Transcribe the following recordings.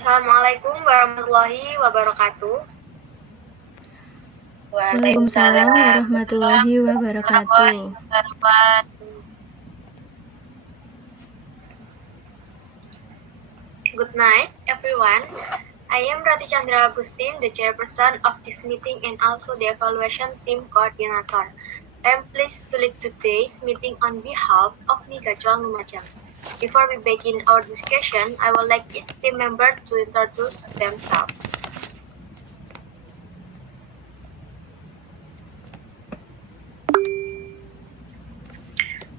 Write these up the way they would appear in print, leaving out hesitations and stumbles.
Assalamualaikum warahmatullahi wabarakatuh. Waalaikumsalam warahmatullahi wabarakatuh. Good night, everyone. I am Rati Chandra Agustin, the chairperson of this meeting and also the evaluation team coordinator. I am pleased to lead today's meeting on behalf of Migacuan Lumajang. Before we begin our discussion, I would like each team member to introduce themselves.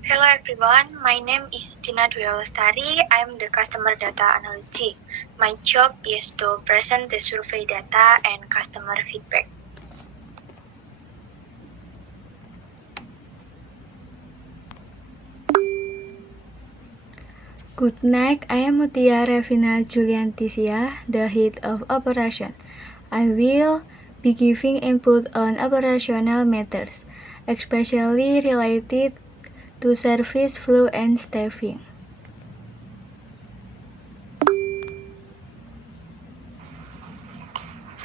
Hello everyone, my name is Tina Dwi Lestari. I'm the customer data analyst. My job is to present the survey data and customer feedback. Good night, I am Mutia Revina Juliantisia, the head of operation. I will be giving input on operational matters, especially related to service flow and staffing.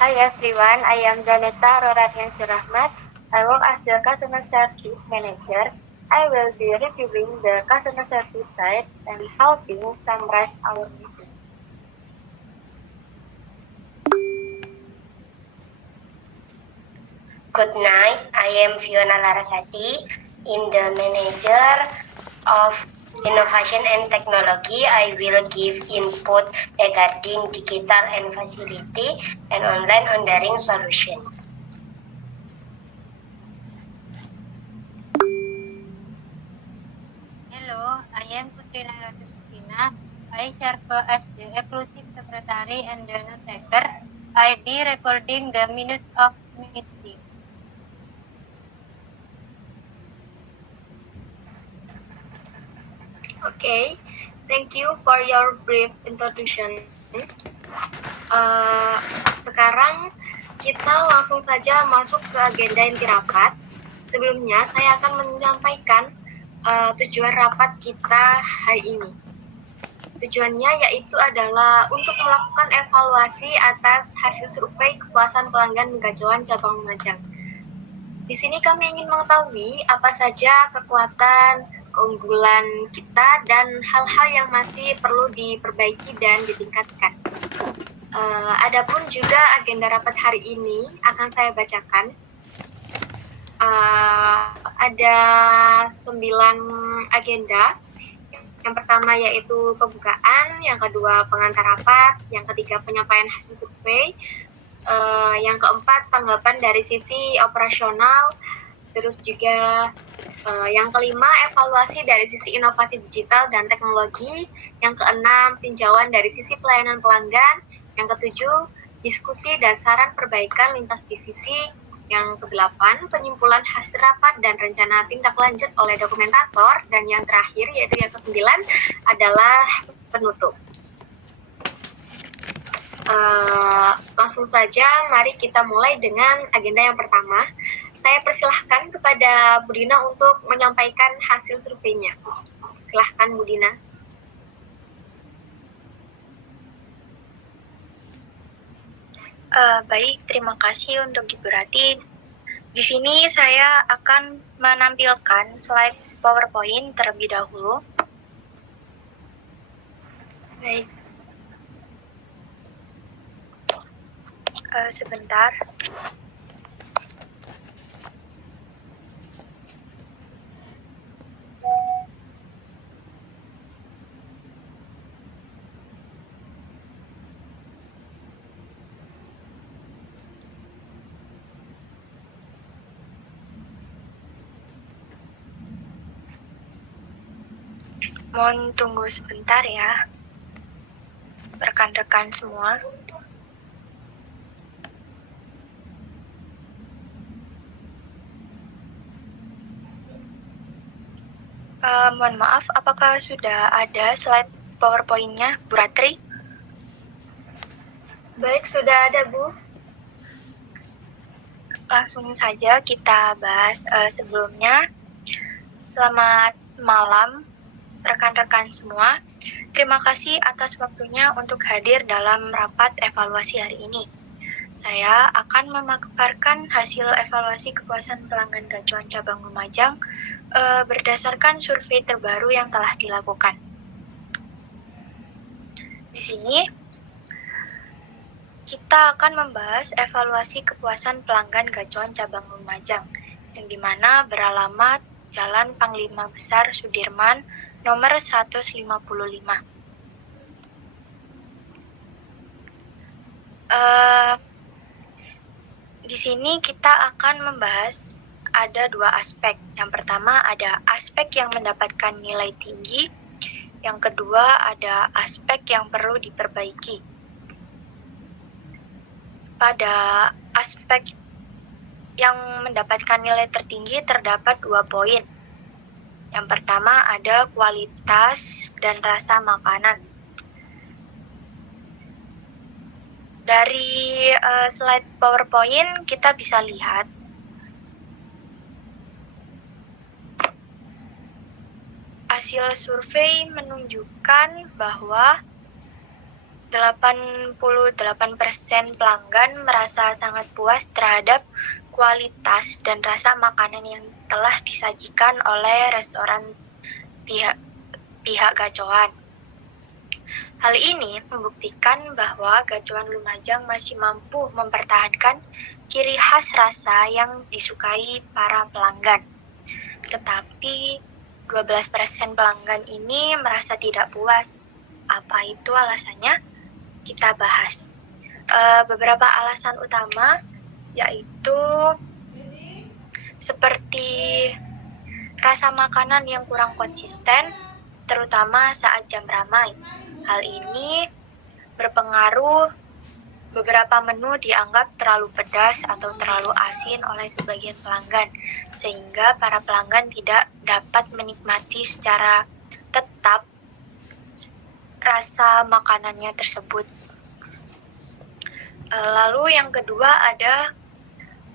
Hi everyone, I am Janeta Roratyan Rahmat. I work as the customer service manager. I will be reviewing the customer service side and helping summarize our meeting. Good night, I am Fiona Larasati. In the manager of innovation and technology, I will give input regarding digital and facility and online ordering solution. Hello, I am Putri Nairatu Sukina. I serve as the exclusive secretary and the note taker. I be recording the minutes of meeting. Okay, thank you for your brief introduction. Sekarang kita langsung saja masuk ke agenda inti rapat. Sebelumnya saya akan menyampaikan tujuan rapat kita hari ini. Tujuannya yaitu adalah untuk melakukan evaluasi atas hasil survei kepuasan pelanggan Migacuan Cabang Lumajang. Di sini kami ingin mengetahui apa saja kekuatan, keunggulan kita, dan hal-hal yang masih perlu diperbaiki dan ditingkatkan. Adapun juga agenda rapat hari ini akan saya bacakan. Ada 9 agenda. Yang pertama yaitu pembukaan, yang kedua pengantar rapat, yang ketiga penyampaian hasil survei, yang keempat tanggapan dari sisi operasional, terus juga yang kelima evaluasi dari sisi inovasi digital dan teknologi, yang keenam tinjauan dari sisi pelayanan pelanggan, yang ketujuh diskusi dan saran perbaikan lintas divisi, yang kedelapan penyimpulan hasil rapat dan rencana tindak lanjut oleh dokumentator, dan yang terakhir yaitu yang kesembilan adalah penutup. Langsung saja mari kita mulai dengan agenda yang pertama. Saya persilahkan kepada Bu Dina untuk menyampaikan hasil surveinya. Silahkan Bu Dina. Baik, terima kasih untuk Ibu Rati. Di sini saya akan menampilkan slide PowerPoint terlebih dahulu. Baik. Sebentar. Mohon tunggu sebentar ya, rekan-rekan semua. Mohon maaf, apakah sudah ada slide PowerPoint-nya, Bu Ratri? Baik, sudah ada Bu. Langsung saja kita bahas sebelumnya. Selamat malam rekan-rekan semua. Terima kasih atas waktunya untuk hadir dalam rapat evaluasi hari ini. Saya akan memaparkan hasil evaluasi kepuasan pelanggan gacuan cabang Lumajang berdasarkan survei terbaru yang telah dilakukan. Di sini kita akan membahas evaluasi kepuasan pelanggan gacuan cabang Lumajang, yang dimana beralamat Jalan Panglima Besar Sudirman, nomor 155. Di sini kita akan membahas ada dua aspek. Yang pertama ada aspek yang mendapatkan nilai tinggi, yang kedua ada aspek yang perlu diperbaiki. Pada aspek yang mendapatkan nilai tertinggi terdapat 2 poin. Yang pertama ada kualitas dan rasa makanan. Dari slide PowerPoint kita bisa lihat hasil survei menunjukkan bahwa 88% pelanggan merasa sangat puas terhadap kualitas dan rasa makanan yang telah disajikan oleh restoran pihak gacuan. Hal ini membuktikan bahwa gacuan Lumajang masih mampu mempertahankan ciri khas rasa yang disukai para pelanggan. Tetapi 12% pelanggan ini merasa tidak puas. Apa itu alasannya? Kita bahas. Beberapa alasan utama yaitu seperti rasa makanan yang kurang konsisten, terutama saat jam ramai. Hal ini berpengaruh, beberapa menu dianggap terlalu pedas atau terlalu asin oleh sebagian pelanggan, sehingga para pelanggan tidak dapat menikmati secara tetap rasa makanannya tersebut. Lalu yang kedua ada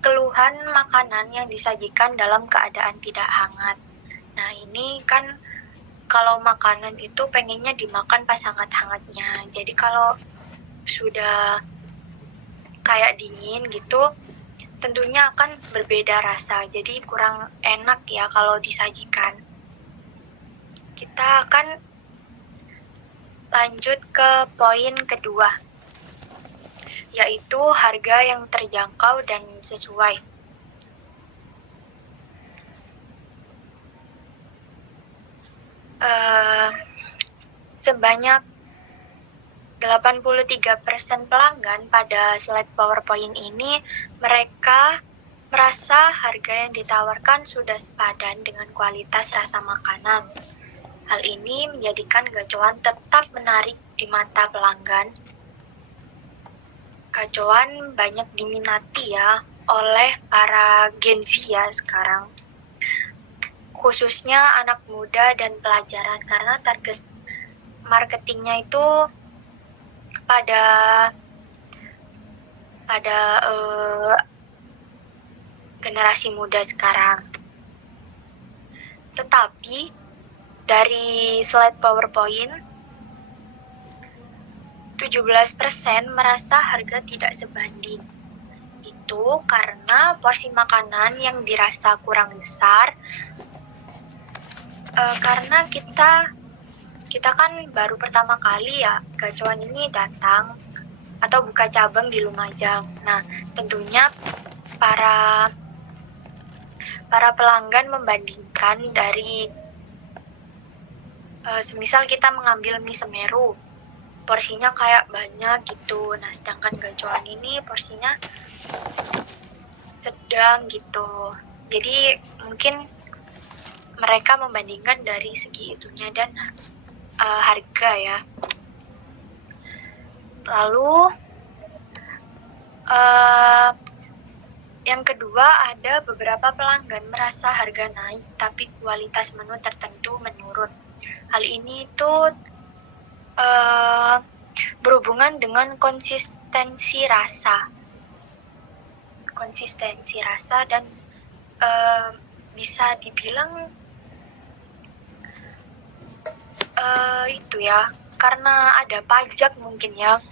keluhan makanan yang disajikan dalam keadaan tidak hangat. Nah ini kan kalau makanan itu pengennya dimakan pas hangat-hangatnya. Jadi kalau sudah kayak dingin gitu, tentunya akan berbeda rasa. Jadi kurang enak ya kalau disajikan. Kita akan lanjut ke poin kedua, yaitu harga yang terjangkau dan sesuai. Sebanyak 83% pelanggan pada slide PowerPoint ini, mereka merasa harga yang ditawarkan sudah sepadan dengan kualitas rasa makanan. Hal ini menjadikan gacuan tetap menarik di mata pelanggan. Gacuan banyak diminati ya oleh para Gen Z ya sekarang. Khususnya anak muda dan pelajaran, karena target marketingnya itu pada generasi muda sekarang. Tetapi dari slide PowerPoint 17% merasa harga tidak sebanding. Itu karena porsi makanan yang dirasa kurang besar. Karena kita kan baru pertama kali ya gacuan ini datang atau buka cabang di Lumajang. Nah, tentunya para pelanggan membandingkan dari semisal kita mengambil mie Semeru, porsinya kayak banyak gitu. Nah, sedangkan gacuan ini porsinya sedang gitu. Jadi mungkin mereka membandingkan dari segi itunya dan harga ya. Lalu yang kedua ada beberapa pelanggan merasa harga naik tapi kualitas menu tertentu menurun. Hal ini tuh berhubungan dengan konsistensi rasa dan bisa dibilang itu ya, karena ada pajak mungkin ya,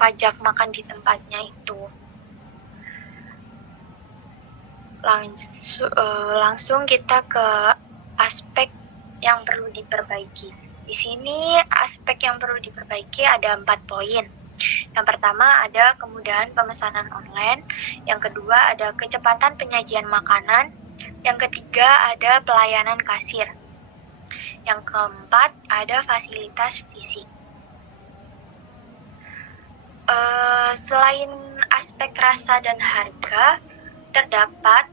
pajak makan di tempatnya itu. Langsung kita ke aspek yang perlu diperbaiki. Di sini aspek yang perlu diperbaiki ada 4 poin. Yang pertama ada kemudahan pemesanan online, yang kedua ada kecepatan penyajian makanan, yang ketiga ada pelayanan kasir, yang keempat ada fasilitas fisik. Selain aspek rasa dan harga, terdapat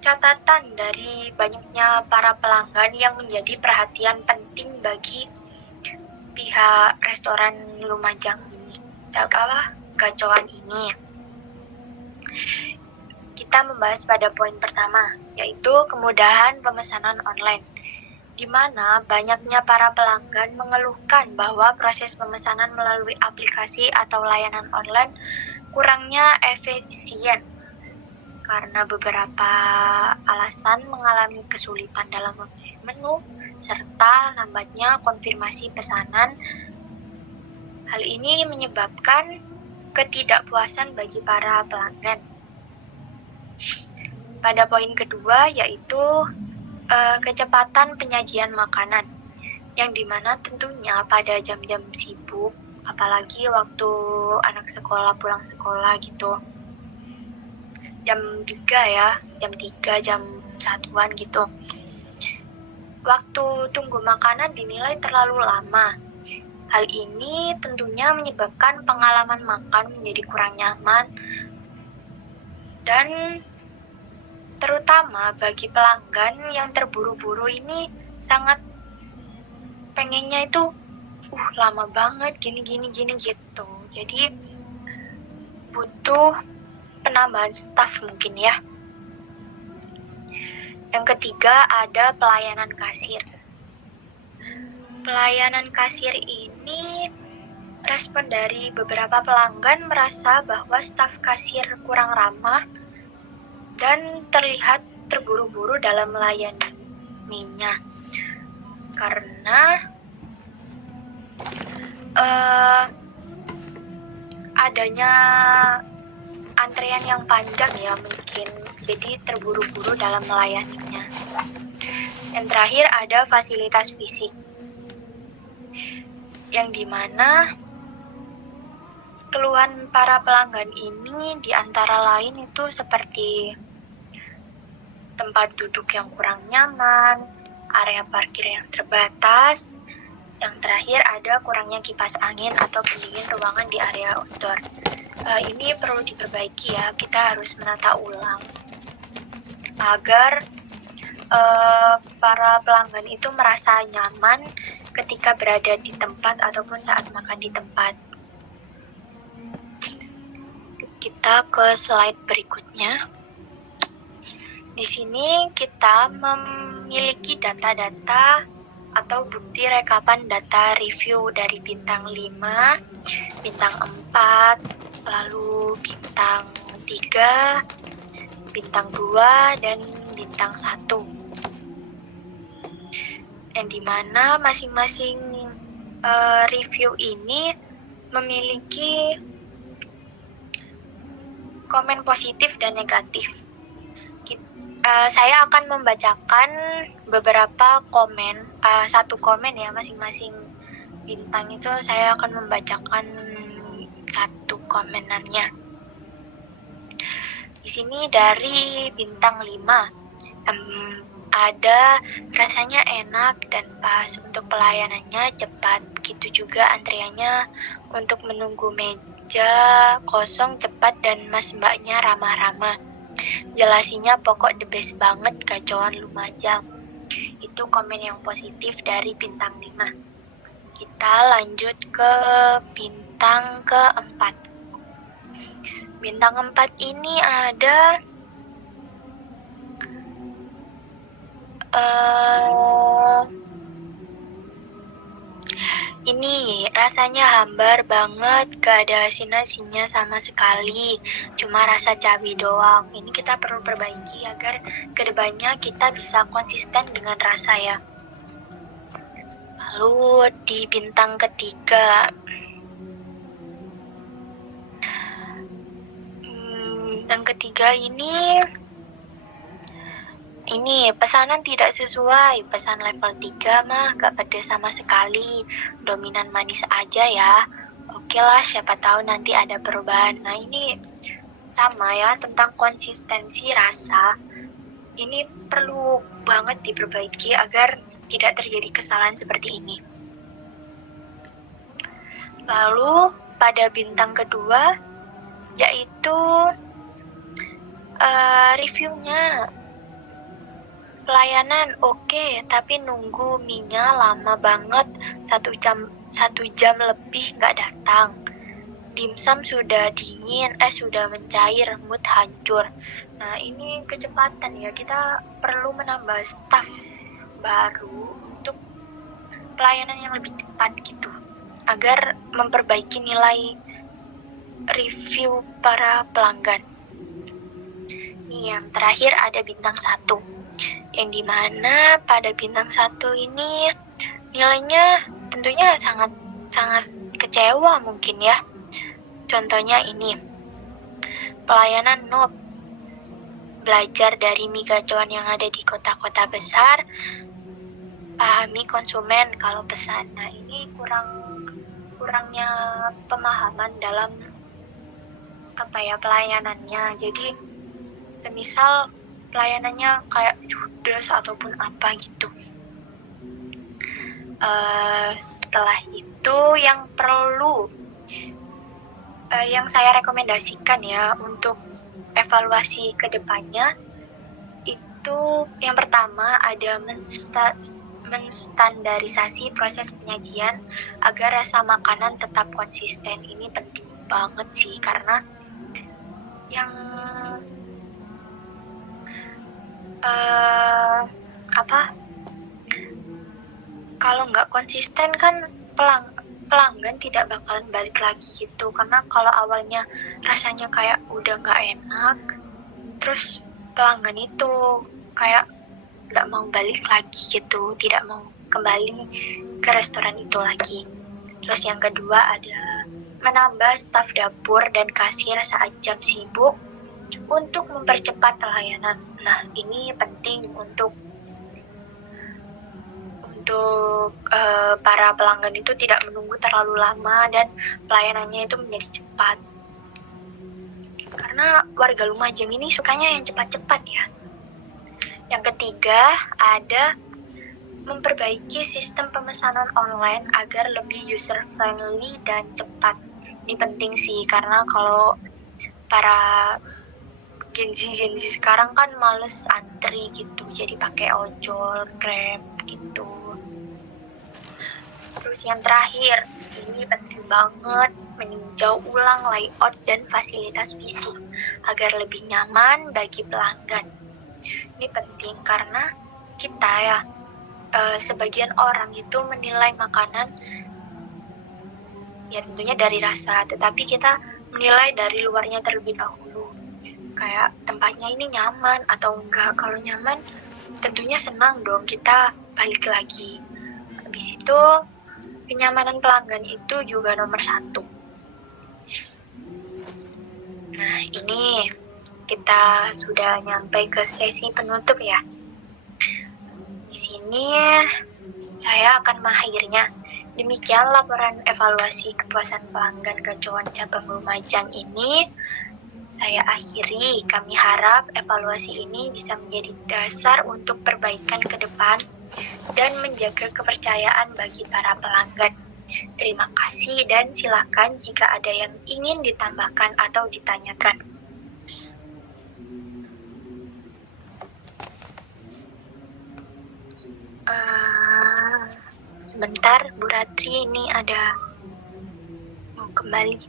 catatan dari banyaknya para pelanggan yang menjadi perhatian penting bagi pihak restoran Lumajang ini. Gacoan ini. Kita membahas pada poin pertama, yaitu kemudahan pemesanan online, di mana banyaknya para pelanggan mengeluhkan bahwa proses pemesanan melalui aplikasi atau layanan online kurangnya efisien karena beberapa alasan mengalami kesulitan dalam memilih menu serta lambatnya konfirmasi pesanan. Hal ini menyebabkan ketidakpuasan bagi para pelanggan. Pada poin kedua yaitu kecepatan penyajian makanan, yang dimana tentunya pada jam-jam sibuk, apalagi waktu anak sekolah pulang sekolah gitu, jam 3, jam 1-an gitu, waktu tunggu makanan dinilai terlalu lama. Hal ini tentunya menyebabkan pengalaman makan menjadi kurang nyaman, dan terutama bagi pelanggan yang terburu-buru ini sangat pengennya itu lama banget gini gitu. Jadi butuh penambahan staf mungkin ya. Yang ketiga ada pelayanan kasir. Pelayanan kasir ini respon dari beberapa pelanggan merasa bahwa staf kasir kurang ramah dan terlihat terburu-buru dalam melayaninya karena adanya antrean yang panjang ya mungkin, jadi terburu-buru dalam melayaninya. Yang terakhir ada fasilitas fisik, yang dimana keluhan para pelanggan ini di antara lain itu seperti tempat duduk yang kurang nyaman, area parkir yang terbatas, yang terakhir ada kurangnya kipas angin atau pendingin ruangan di area outdoor. Ini perlu diperbaiki ya, kita harus menata ulang agar para pelanggan itu merasa nyaman ketika berada di tempat ataupun saat makan di tempat. Kita ke slide berikutnya. Di sini kita memiliki data-data atau bukti rekapan data review dari bintang 5, bintang 4, lalu bintang 3, bintang 2, dan bintang 1. Yang dimana masing-masing review ini memiliki komen positif dan negatif. Saya akan membacakan beberapa komen, satu komen ya, masing-masing bintang itu saya akan membacakan satu komenannya. Di sini dari bintang 5, ada rasanya enak dan pas, untuk pelayanannya cepat, begitu juga antriannya untuk menunggu meja kosong cepat, dan mas mbaknya ramah-ramah. Jelasinya pokok the best banget, gacoan Lumajang. Itu komen yang positif dari bintang 5. Kita lanjut ke bintang keempat. Bintang 4 ini ada ini rasanya hambar banget, gak ada asin-asinnya sama sekali, cuma rasa cabai doang. Ini kita perlu perbaiki agar kedepannya kita bisa konsisten dengan rasa ya. Lalu di bintang ketiga, bintang ketiga ini pesanan tidak sesuai, pesan level 3 mah gak pedes sama sekali, dominan manis aja ya. Oke lah, siapa tahu nanti ada perubahan. Nah ini sama ya, tentang konsistensi rasa. Ini perlu banget diperbaiki agar tidak terjadi kesalahan seperti ini. Lalu pada bintang kedua, yaitu reviewnya. Pelayanan oke, tapi nunggu mie-nya lama banget, 1 jam lebih nggak datang. Dimsum sudah dingin, sudah mencair, mood hancur. Nah ini kecepatan ya, kita perlu menambah staff baru untuk pelayanan yang lebih cepat gitu, agar memperbaiki nilai review para pelanggan. Nih yang terakhir ada bintang 1. Yang dimana pada bintang 1 ini nilainya tentunya sangat kecewa mungkin ya. Contohnya ini, pelayanan noob, belajar dari mie gacoan yang ada di kota-kota besar, pahami konsumen kalau pesan. Nah ini kurangnya pemahaman dalam pelayanannya. Jadi semisal pelayanannya kayak judes ataupun apa gitu. Setelah itu yang perlu yang saya rekomendasikan ya untuk evaluasi ke depannya itu yang pertama ada menstandarisasi proses penyajian agar rasa makanan tetap konsisten. Ini penting banget sih, karena yang kalau nggak konsisten kan pelanggan tidak bakalan balik lagi gitu. Karena kalau awalnya rasanya kayak udah nggak enak, terus pelanggan itu kayak nggak mau balik lagi gitu, tidak mau kembali ke restoran itu lagi. Terus yang kedua ada menambah staf dapur dan kasir saat jam sibuk untuk mempercepat pelayanan. Nah ini penting untuk para pelanggan itu tidak menunggu terlalu lama dan pelayanannya itu menjadi cepat. Karena warga Lumajang ini sukanya yang cepat-cepat ya. Yang ketiga ada memperbaiki sistem pemesanan online agar lebih user friendly dan cepat. Ini penting sih, karena kalau para Gen Z sekarang kan males antri gitu, jadi pakai ojol, Grab gitu. Terus yang terakhir, ini penting banget meninjau ulang layout dan fasilitas fisik agar lebih nyaman bagi pelanggan. Ini penting karena kita ya, sebagian orang itu menilai makanan ya tentunya dari rasa, tetapi kita menilai dari luarnya terlebih dahulu. Kayak tempatnya ini nyaman atau enggak. Kalau nyaman tentunya senang dong kita balik lagi. Habis itu kenyamanan pelanggan itu juga nomor 1. Nah ini kita sudah nyampe ke sesi penutup ya. Di sini saya akan mengakhirinya. Demikian laporan evaluasi kepuasan pelanggan gacoan cabang Lumajang ini. Saya akhiri, kami harap evaluasi ini bisa menjadi dasar untuk perbaikan ke depan dan menjaga kepercayaan bagi para pelanggan. Terima kasih dan silakan jika ada yang ingin ditambahkan atau ditanyakan. Sebentar, Bu Ratri ini ada mau kembali.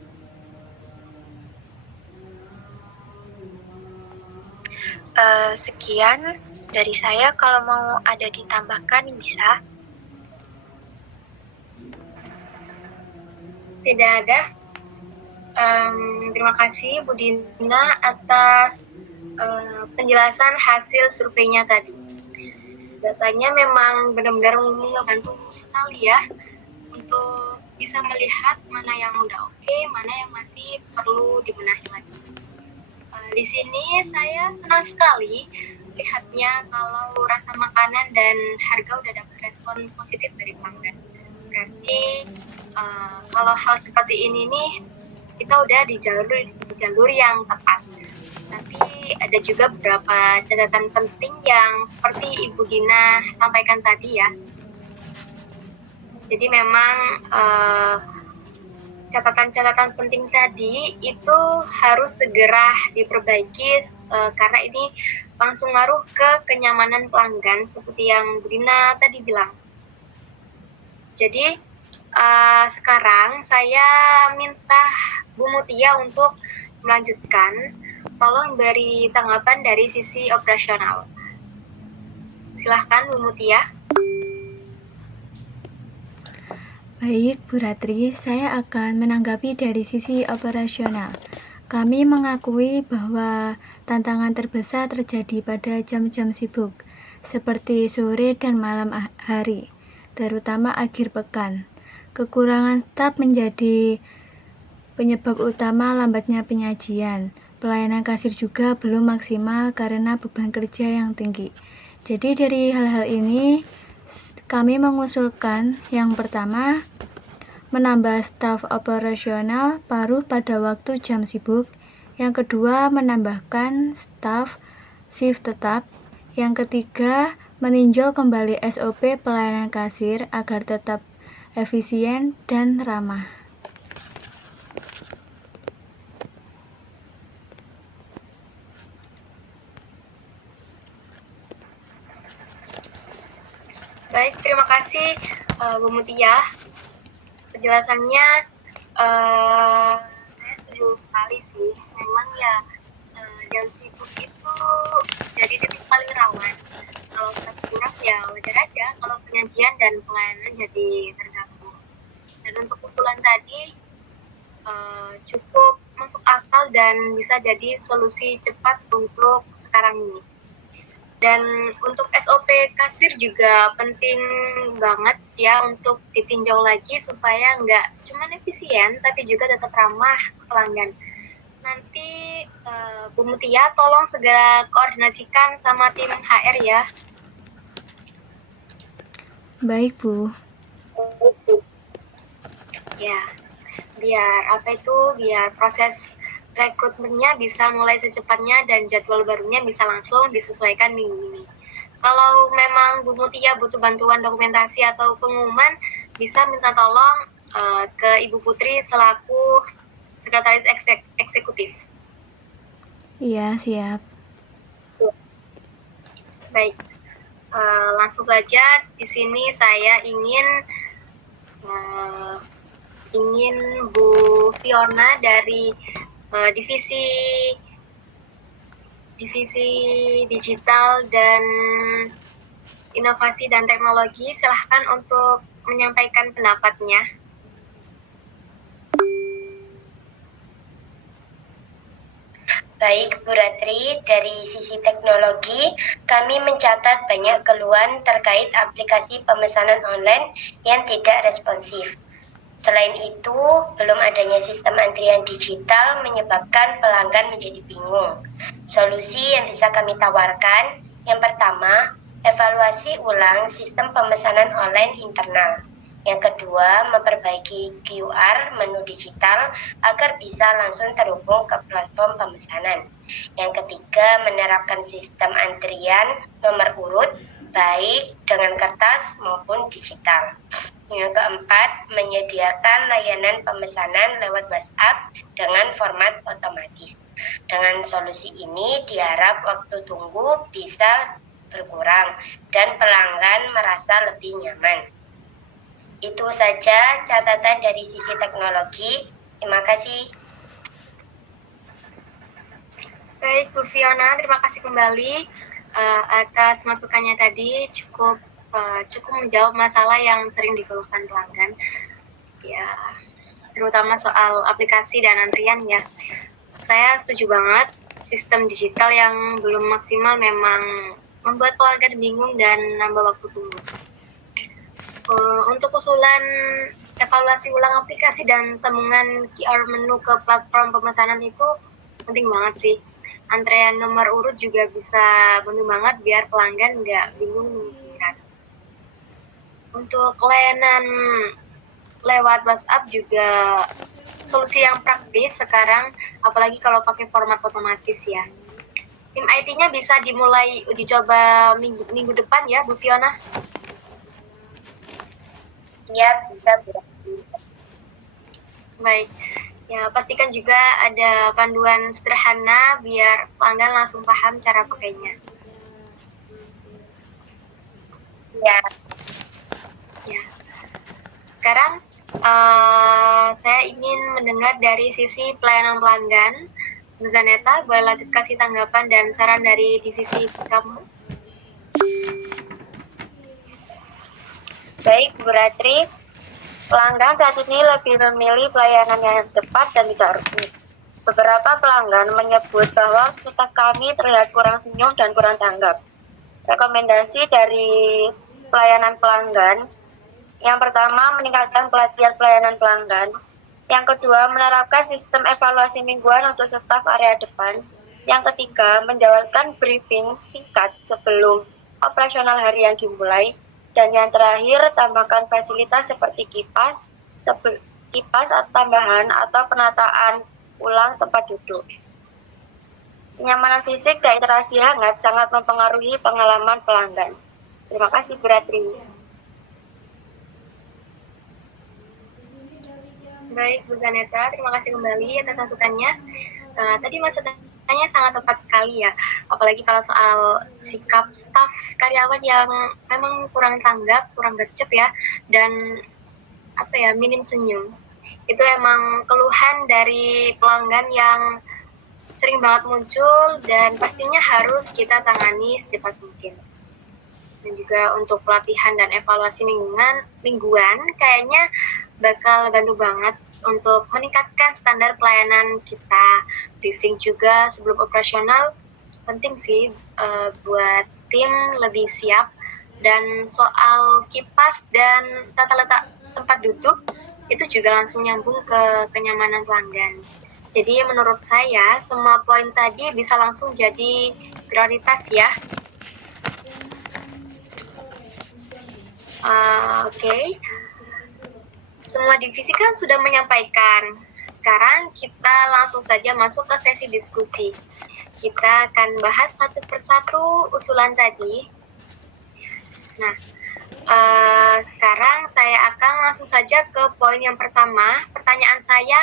Sekian dari saya, kalau mau ada ditambahkan bisa. Tidak ada. Terima kasih Bu Dina atas penjelasan hasil surveinya tadi. Datanya memang benar-benar membantu sekali ya untuk bisa melihat mana yang udah oke, mana yang masih perlu dibenahi lagi. Di sini saya senang sekali lihatnya kalau rasa makanan dan harga udah dapat respon positif dari pelanggan. Berarti kalau hal seperti ini nih kita udah di jalur yang tepat. Tapi ada juga beberapa catatan penting yang seperti Ibu Gina sampaikan tadi ya. Jadi memang catatan-catatan penting tadi itu harus segera diperbaiki karena ini langsung ngaruh ke kenyamanan pelanggan seperti yang Bu Dina tadi bilang. Jadi sekarang saya minta Bu Mutia untuk melanjutkan, tolong beri tanggapan dari sisi operasional. Silahkan Bu Mutia. Baik, Bu Ratri, saya akan menanggapi dari sisi operasional. Kami mengakui bahwa tantangan terbesar terjadi pada jam-jam sibuk, seperti sore dan malam hari, terutama akhir pekan. Kekurangan staf menjadi penyebab utama lambatnya penyajian. Pelayanan kasir juga belum maksimal karena beban kerja yang tinggi. Jadi dari hal-hal ini, kami mengusulkan yang pertama, menambah staf operasional paruh pada waktu jam sibuk. Yang kedua, menambahkan staf shift tetap. Yang ketiga, meninjau kembali SOP pelayanan kasir agar tetap efisien dan ramah. Baik, terima kasih Bu Mutia. Penjelasannya saya setuju sekali sih. Memang ya jam sibuk itu jadi titik paling rawan. Kalau staf kurang ya wajar aja kalau penyajian dan pelayanan jadi terganggu. Dan untuk usulan tadi cukup masuk akal dan bisa jadi solusi cepat untuk sekarang ini. Dan untuk SOP kasir juga penting banget ya untuk ditinjau lagi supaya nggak cuma efisien tapi juga tetap ramah ke pelanggan. Nanti Bu Mutia tolong segera koordinasikan sama tim HR ya. Baik, Bu. Ya, biar proses rekrutmennya bisa mulai secepatnya dan jadwal barunya bisa langsung disesuaikan minggu ini. Kalau memang Bu Mutia butuh bantuan dokumentasi atau pengumuman, bisa minta tolong ke Ibu Putri selaku Sekretaris Eksekutif. Iya, siap. Baik, langsung saja di sini saya ingin Bu Fiona dari divisi digital dan inovasi dan teknologi, silahkan untuk menyampaikan pendapatnya. Baik, Bu Ratri, dari sisi teknologi, kami mencatat banyak keluhan terkait aplikasi pemesanan online yang tidak responsif. Selain itu, belum adanya sistem antrian digital menyebabkan pelanggan menjadi bingung. Solusi yang bisa kami tawarkan, yang pertama, evaluasi ulang sistem pemesanan online internal. Yang kedua, memperbaiki QR menu digital agar bisa langsung terhubung ke platform pemesanan. Yang ketiga, menerapkan sistem antrian nomor urut, baik dengan kertas maupun digital. Yang keempat, menyediakan layanan pemesanan lewat WhatsApp dengan format otomatis. Dengan solusi ini diharap waktu tunggu bisa berkurang dan pelanggan merasa lebih nyaman. Itu saja catatan dari sisi teknologi. Terima kasih. Baik, Bu Fiona, terima kasih kembali atas masukannya tadi. Cukup menjawab masalah yang sering dikeluhkan pelanggan. Ya, terutama soal aplikasi dan antrian ya. Saya setuju banget, sistem digital yang belum maksimal memang membuat pelanggan bingung dan nambah waktu tunggu. Untuk usulan evaluasi ulang aplikasi dan sambungan QR menu ke platform pemesanan itu penting banget sih. Antrean nomor urut juga bisa bantu banget biar pelanggan nggak bingung kan. Untuk layanan lewat WhatsApp juga solusi yang praktis sekarang, apalagi kalau pakai format otomatis ya. Tim IT-nya bisa dimulai uji coba minggu depan ya, Bu Fiona. Ya, bisa Bu. Baik, ya pastikan juga ada panduan sederhana biar pelanggan langsung paham cara pakainya. Ya. Ya. Sekarang saya ingin mendengar dari sisi pelayanan pelanggan. Bu Zaneta, boleh lanjut kasih tanggapan dan saran dari divisi kamu? Baik, Bu Ratri. Pelanggan saat ini lebih memilih pelayanan yang cepat dan tidak rumit. Beberapa pelanggan menyebut bahwa staf kami terlihat kurang senyum dan kurang tanggap. Rekomendasi dari pelayanan pelanggan, yang pertama meningkatkan pelatihan pelayanan pelanggan, yang kedua menerapkan sistem evaluasi mingguan untuk staf area depan, yang ketiga menjalankan briefing singkat sebelum operasional harian dimulai, dan yang terakhir tambahkan fasilitas seperti kipas tambahan atau penataan ulang tempat duduk. Kenyamanan fisik dan interaksi hangat sangat mempengaruhi pengalaman pelanggan. Terima kasih, Bu Ratri. Baik, Bu Zaneta, terima kasih kembali atas masukannya. Tadi masukannya sangat tepat sekali ya, apalagi kalau soal sikap staf karyawan yang memang kurang tanggap, kurang gercep ya, dan minim senyum. Itu emang keluhan dari pelanggan yang sering banget muncul dan pastinya harus kita tangani secepat mungkin. Dan juga untuk pelatihan dan evaluasi mingguan kayaknya bakal bantu banget untuk meningkatkan standar pelayanan kita. Briefing juga sebelum operasional penting sih buat tim lebih siap. Dan soal kipas dan tata letak tempat duduk itu juga langsung nyambung ke kenyamanan pelanggan. Jadi menurut saya semua poin tadi bisa langsung jadi prioritas ya. Oke. Semua divisi kan sudah menyampaikan. Sekarang kita langsung saja masuk ke sesi diskusi. Kita akan bahas satu persatu usulan tadi. Nah, sekarang saya akan langsung saja ke poin yang pertama. Pertanyaan saya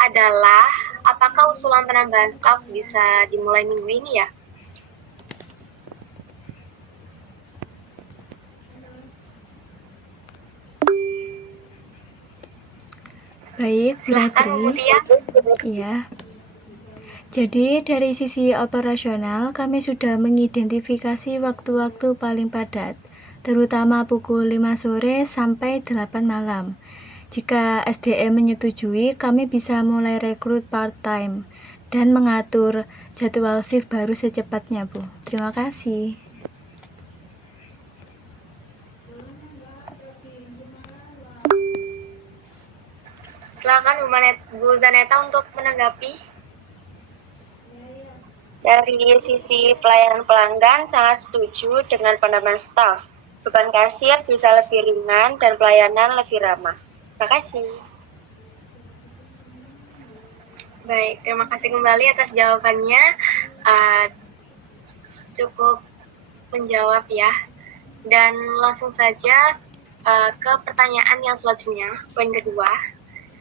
adalah, apakah usulan penambahan staf bisa dimulai minggu ini ya? Baik, Bu Silahkan, Bu Ratri. Tia. Iya. Jadi dari sisi operasional, kami sudah mengidentifikasi waktu-waktu paling padat, terutama pukul 5 sore sampai 8 malam. Jika SDM menyetujui, kami bisa mulai rekrut part-time dan mengatur jadwal shift baru secepatnya, Bu. Terima kasih. Silakan Bu Zaneta untuk menanggapi. Dari sisi pelayanan pelanggan, sangat setuju dengan penambahan staf. Beban kasir bisa lebih ringan dan pelayanan lebih ramah. Terima kasih. Baik, terima kasih kembali atas jawabannya. Cukup menjawab ya. Dan langsung saja ke pertanyaan yang selanjutnya, poin kedua.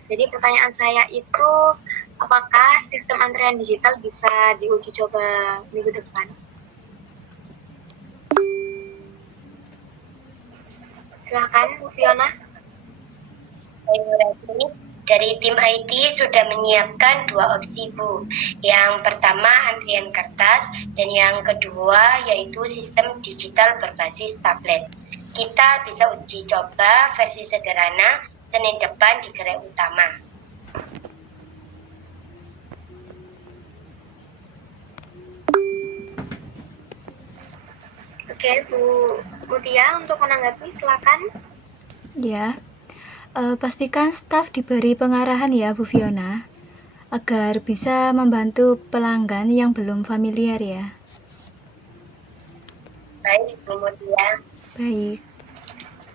Jadi pertanyaan saya itu, apakah sistem antrean digital bisa diuji coba minggu depan? Silakan, Bu Fiona. Dari tim IT sudah menyiapkan dua opsi, Bu. Yang pertama antrian kertas dan yang kedua yaitu sistem digital berbasis tablet. Kita bisa uji coba versi sederhana Senin depan di gerai utama. Oke, Bu Mutia untuk menanggapi, silakan. Ya, pastikan staf diberi pengarahan ya Bu Fiona, agar bisa membantu pelanggan yang belum familiar ya. Baik, Bu Mutia. Baik.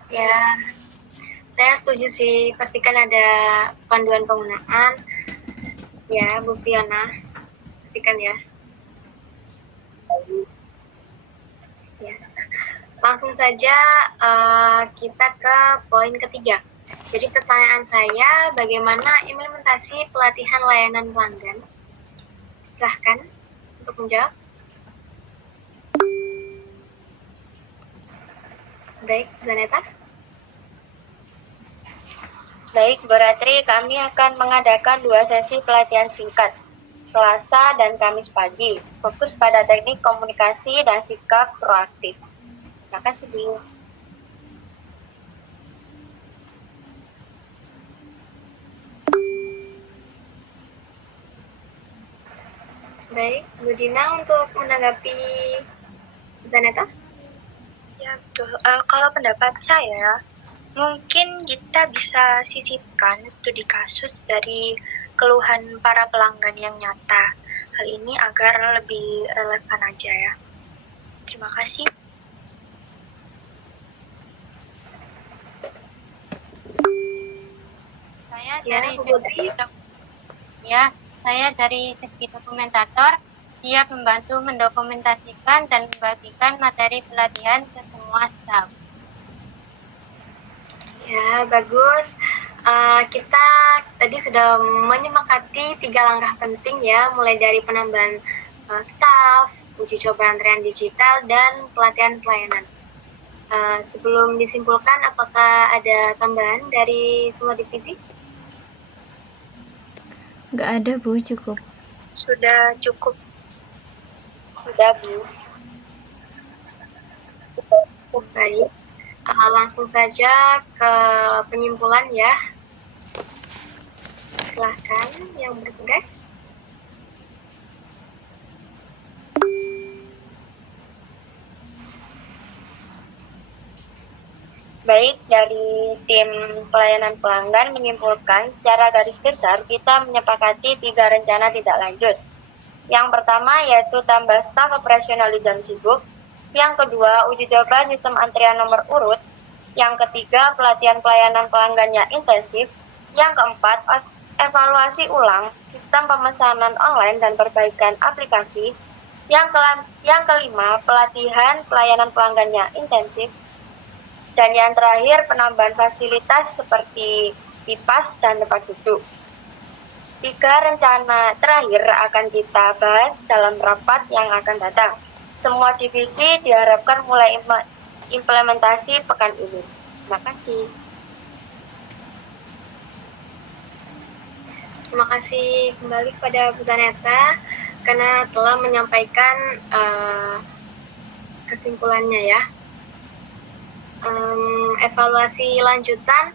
Ya, saya setuju sih, pastikan ada panduan penggunaan. Ya, Bu Fiona, pastikan ya. Ya. Langsung saja kita ke poin ketiga. Jadi pertanyaan saya, bagaimana implementasi pelatihan layanan pelanggan? Silahkan untuk menjawab. Baik, Zaneta. Baik, berarti kami akan mengadakan 2 sesi pelatihan singkat, Selasa dan Kamis pagi, fokus pada teknik komunikasi dan sikap proaktif. Terima kasih, Bu. Baik, Bu Dina untuk menanggapi Zaneta. Ya, betul. Kalau pendapat saya, mungkin kita bisa sisipkan studi kasus dari keluhan para pelanggan yang nyata. Hal ini agar lebih relevan aja ya. Terima kasih. Saya Ya, dari Bu Putri. saya dari segi dokumentator siap membantu mendokumentasikan dan membagikan materi pelatihan ke semua staf. Ya, bagus. Kita tadi sudah menyepakati 3 langkah penting ya, mulai dari penambahan staf, uji coba antrean digital, dan pelatihan pelayanan. Sebelum disimpulkan, apakah ada tambahan dari semua divisi? Nggak ada Bu, cukup. Sudah cukup. Sudah, Bu. Baik. Langsung saja ke penyimpulan ya. Silahkan yang bertugas. Baik, dari tim pelayanan pelanggan menyimpulkan secara garis besar kita menyepakati 3 rencana tidak lanjut. Yang pertama yaitu tambah staf operasional di jam sibuk. Yang kedua, uji coba sistem antrian nomor urut. Yang ketiga, pelatihan pelayanan pelanggannya intensif. Yang keempat, evaluasi ulang sistem pemesanan online dan perbaikan aplikasi. Yang kelima, pelatihan pelayanan pelanggannya intensif. Dan yang terakhir, penambahan fasilitas seperti kipas dan tempat duduk. 3 rencana terakhir akan kita bahas dalam rapat yang akan datang. Semua divisi diharapkan mulai implementasi pekan ini. Terima kasih. Terima kasih kembali kepada Bu Zaneta karena telah menyampaikan kesimpulannya ya. Evaluasi lanjutan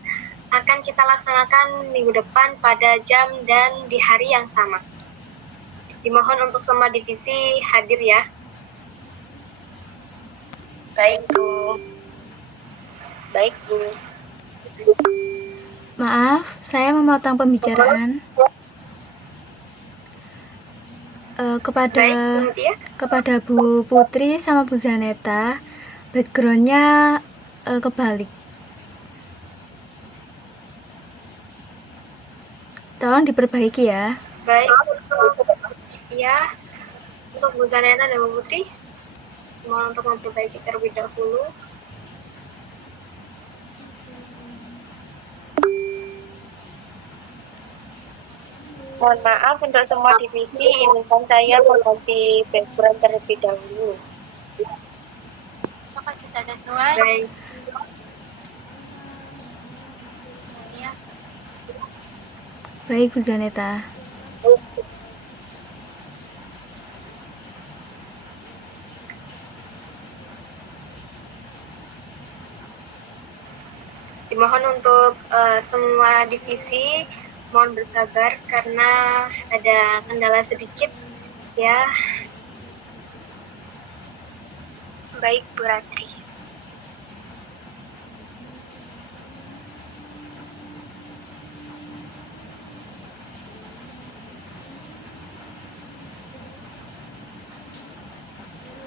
akan kita laksanakan minggu depan pada jam dan di hari yang sama. Dimohon untuk semua divisi hadir ya. Baik, Bu. Baik, Bu. Maaf, saya memotong pembicaraan. Kepada Bu Putri sama Bu Zaneta, backgroundnya kebalik. Tolong diperbaiki ya. Baik, ya, untuk Bu Zaneta dan Bu Putri, mohon untuk memperbaiki terlebih dahulu. Mohon maaf untuk semua divisi, izinkan saya mengganti background terlebih dahulu. Apakah sudah sesuai? Baik. Ya. Baik, Bu Zaneta. Dimohon untuk semua divisi mohon bersabar karena ada kendala sedikit ya. Baik, Bu Ratri.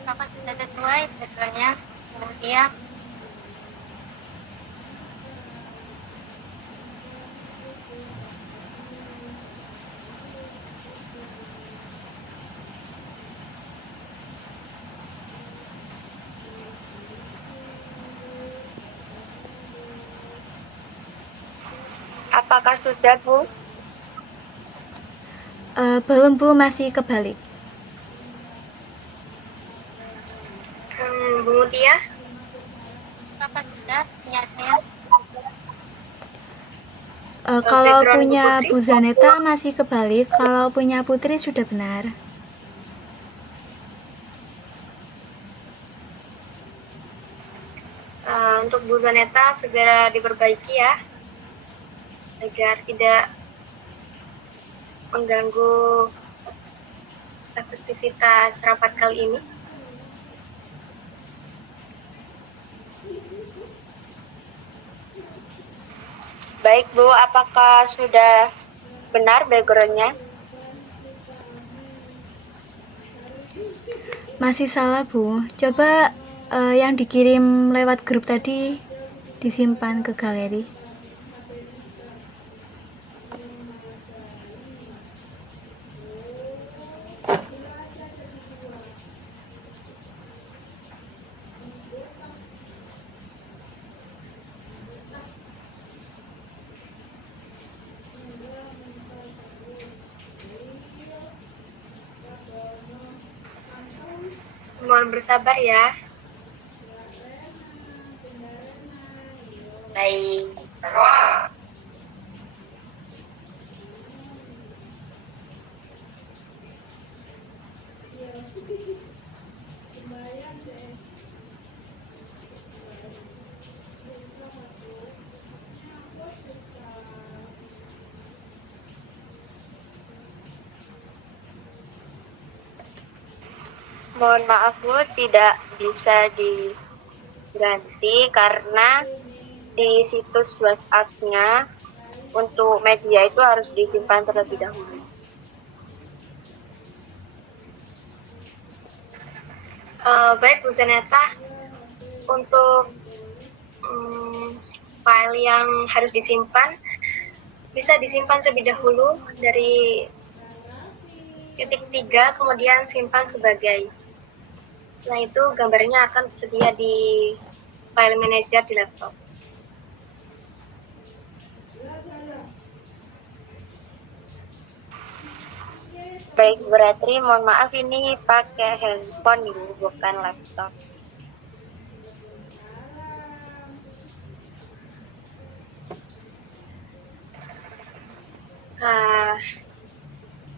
Apakah sudah sesuai jadwalnya, Bu Tia? Apakah sudah, Bu? Belum Bu, masih kebalik. Bu Mutia? Apakah sudah sinyalnya? Kalau Background Bu punya Putri? Bu Zaneta masih kebalik, kalau punya Putri sudah benar. Untuk Bu Zaneta segera diperbaiki ya, agar tidak mengganggu efektivitas rapat kali ini. Baik, Bu. Apakah sudah benar background-nya? Masih salah Bu, coba yang dikirim lewat grup tadi disimpan ke galeri. Mohon bersabar ya. Baik. Mohon maaf, Bu, tidak bisa diganti karena di situs WhatsApp-nya untuk media itu harus disimpan terlebih dahulu. Baik Bu Zaneta, untuk file yang harus disimpan bisa disimpan terlebih dahulu dari titik 3, kemudian simpan sebagai. Setelah itu gambarnya akan tersedia di file manager di laptop. Baik, Bu Ratri, mohon maaf ini pakai handphone ini, bukan laptop.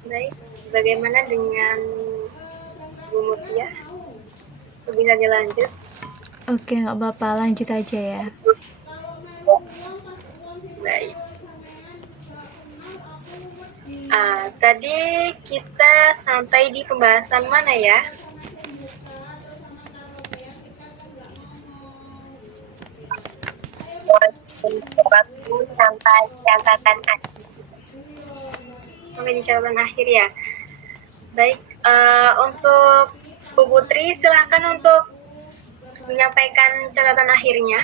Baik, bagaimana dengan Bu Mutia? Bisa dilanjut? Oke, nggak apa-apa, lanjut aja ya. Baik. Tadi kita sampai di pembahasan mana ya? Sampai catatan akhir. Sampai di catatan akhir ya. Baik, untuk Bu Putri silahkan untuk menyampaikan catatan akhirnya.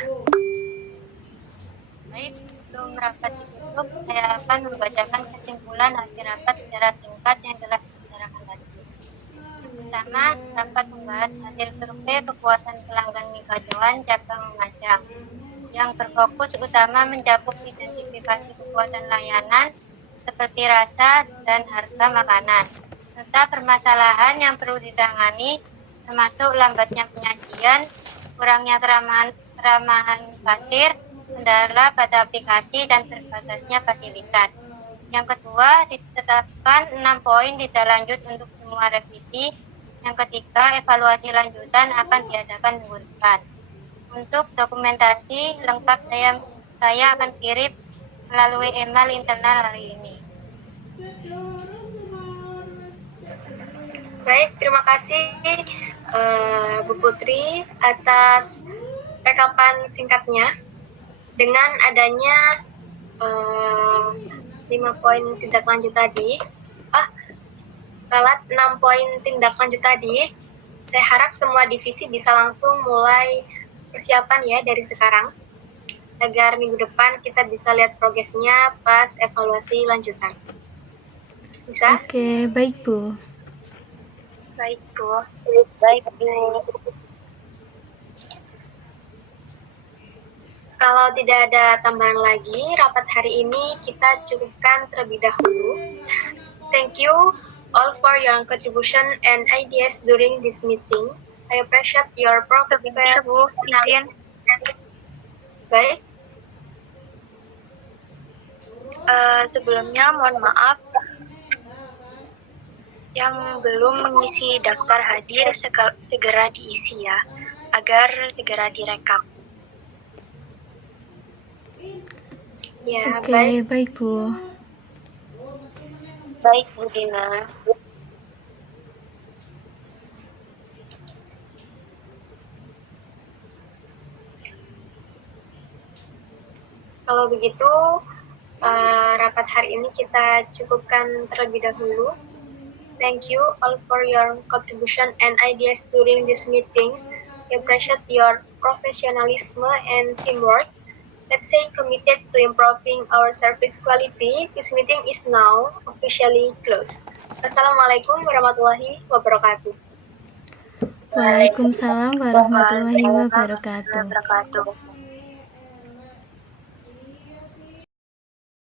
Baik, sebelum rapat ditutup, saya akan membacakan kesimpulan hasil rapat secara singkat yang telah dibicarakan tadi. Pertama, rapat membahas hasil survei kepuasan pelanggan kekacauan cabang Lumajang yang berfokus utama mencakup identifikasi kepuasan layanan seperti rasa dan harga makanan, serta permasalahan yang perlu ditangani termasuk lambatnya penyajian, kurangnya keramahan kasir, kendala pada aplikasi, dan terbatasnya fasilitas. Yang kedua, ditetapkan 6 poin tidak lanjut untuk semua revisi. Yang ketiga, evaluasi lanjutan akan diadakan minggu depan. Untuk dokumentasi lengkap saya akan kirim melalui email internal hari ini. Baik, terima kasih Bu Putri atas rekapan singkatnya. Dengan adanya 5 poin tindak lanjut tadi, 6 poin tindak lanjut tadi, saya harap semua divisi bisa langsung mulai persiapan ya dari sekarang, agar minggu depan kita bisa lihat progresnya pas evaluasi lanjutan. Bisa? Oke, baik Bu. Baik, Bu. Baik, Bu. Kalau tidak ada tambahan lagi, rapat hari ini kita cukupkan terlebih dahulu. Thank you all for your contribution and ideas during this meeting. I appreciate your Sebentar, Bu. Izin. Baik, Sebelumnya mohon maaf yang belum mengisi daftar hadir segera diisi ya, agar segera direkap. ya Oke, baik. baik Bu. Baik, Bu Dina. Kalau begitu, rapat hari ini kita cukupkan terlebih dahulu. Thank you all for your contribution and ideas during this meeting. I appreciate your professionalism and teamwork. Let's stay committed to improving our service quality. This meeting is now officially closed. Assalamualaikum warahmatullahi wabarakatuh. Waalaikumsalam warahmatullahi wabarakatuh. Wabarakatuh.